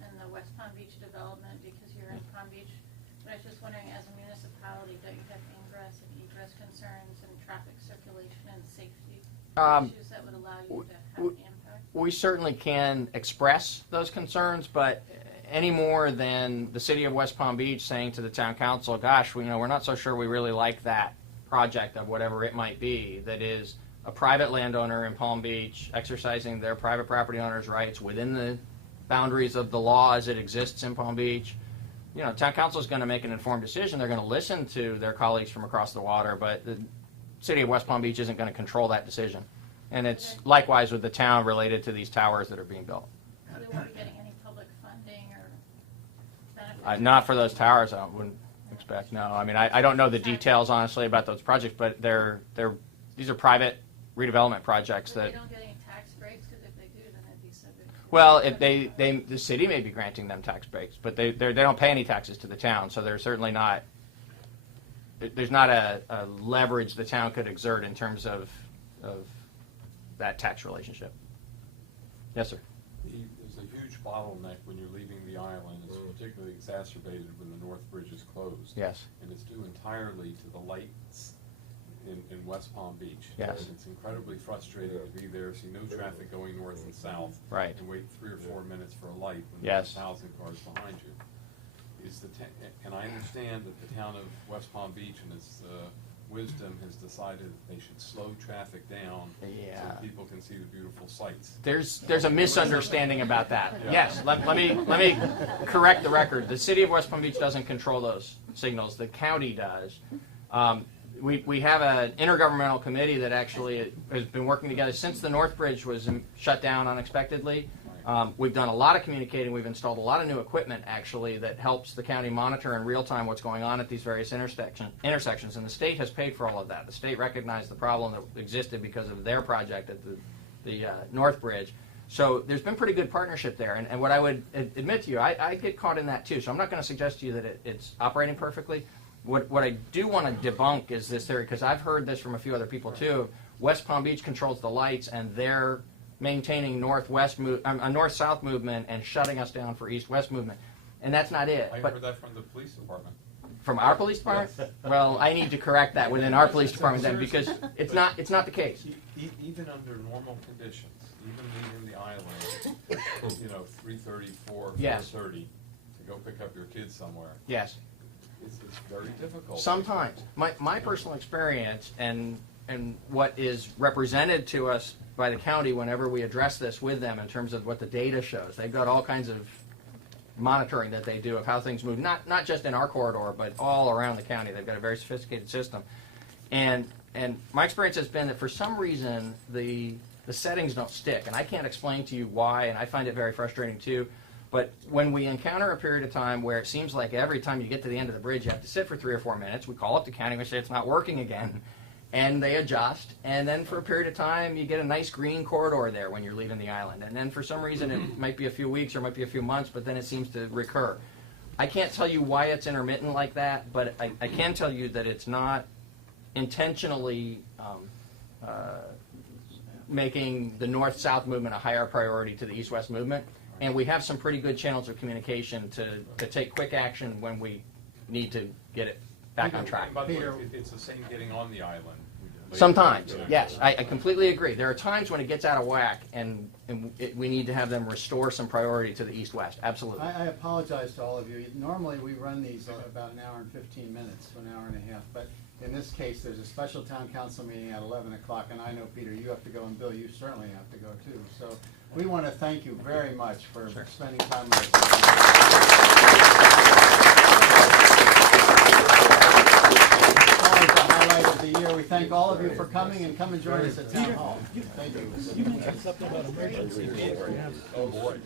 in the West Palm Beach development because you're in Palm Beach. But I was just wondering, as a municipality, don't you have ingress and egress concerns and traffic circulation and safety issues that would allow you to have an impact? We certainly can express those concerns, but any more than the city of West Palm Beach saying to the town council, gosh, we're not so sure we really like that project of whatever it might be, that is a private landowner in Palm Beach exercising their private property owner's rights within the boundaries of the law as it exists in Palm Beach. Town council is going to make an informed decision. They're going to listen to their colleagues from across the water, but the city of West Palm Beach isn't going to control that decision. And it's likewise with the town related to these towers that are being built. So they won't be getting any public funding or benefits? Not for those towers, I wouldn't expect, no. I mean, I don't know the details, honestly, about those projects, but these are private redevelopment projects But that... they don't get any tax breaks, because if they do, then they'd be subject to... Well, if the city may be granting them tax breaks, but they don't pay any taxes to the town, so they're certainly not... There's not a leverage the town could exert in terms of that tax relationship. Yes, sir. There's a huge bottleneck when you're leaving the island. It's particularly exacerbated when the North Bridge is closed. Yes. And it's due entirely to the lights in West Palm Beach. Yes. And it's incredibly frustrating to be there, see no traffic going north and south. Right. And wait 3 or 4 minutes for a light when Yes. there's 1,000 cars behind you. And I understand that the town of West Palm Beach and its wisdom has decided that they should slow traffic down Yeah. so people can see the beautiful sights. There's a misunderstanding about that. Yeah. Yes, let me correct the record. The city of West Palm Beach doesn't control those signals. The county does. We have an intergovernmental committee that actually has been working together since the North Bridge was shut down unexpectedly. We've done a lot of communicating. We've installed a lot of new equipment, actually, that helps the county monitor in real time what's going on at these various intersections. And the state has paid for all of that. The state recognized the problem that existed because of their project at the North Bridge. So there's been pretty good partnership there. And what I would admit to you, I get caught in that too. So I'm not going to suggest to you that it's operating perfectly. What I do want to debunk is this theory, because I've heard this from a few other people too. West Palm Beach controls the lights, and they're maintaining a north-south movement and shutting us down for east-west movement. And that's not it. I heard that from the police department. From our police department? Yes. Well, I need to correct that within our police department then, because it's not the case. Even under normal conditions, even leaving the island, 3:30, 4:30, Yes. to go pick up your kids somewhere. Yes. It's very difficult. Sometimes. My personal experience and what is represented to us by the county whenever we address this with them in terms of what the data shows. They've got all kinds of monitoring that they do of how things move, not just in our corridor, but all around the county. They've got a very sophisticated system. And my experience has been that for some reason the settings don't stick. And I can't explain to you why, and I find it very frustrating too. But when we encounter a period of time where it seems like every time you get to the end of the bridge you have to sit for 3 or 4 minutes, we call up the county and we say it's not working again. And they adjust, and then for a period of time, you get a nice green corridor there when you're leaving the island. And then for some reason, it might be a few weeks or it might be a few months, but then it seems to recur. I can't tell you why it's intermittent like that, but I can tell you that it's not intentionally making the north-south movement a higher priority to the east-west movement. And we have some pretty good channels of communication to take quick action when we need to get it back on track. By the way, Peter. it's the same getting on the island. Sometimes, yes, I completely agree. There are times when it gets out of whack, and we need to have them restore some priority to the east-west. Absolutely. I apologize to all of you. Normally, we run these about an hour and 15 minutes to an hour and a half, but in this case, there's a special town council meeting at 11 o'clock, and I know, Peter, you have to go, and Bill, you certainly have to go too. So we want to thank you very much for spending time with us. Always the highlight of the year. We thank all of you for coming, and come and join us at Town Hall. Thank you. You mentioned something about emergency. Oh, boy.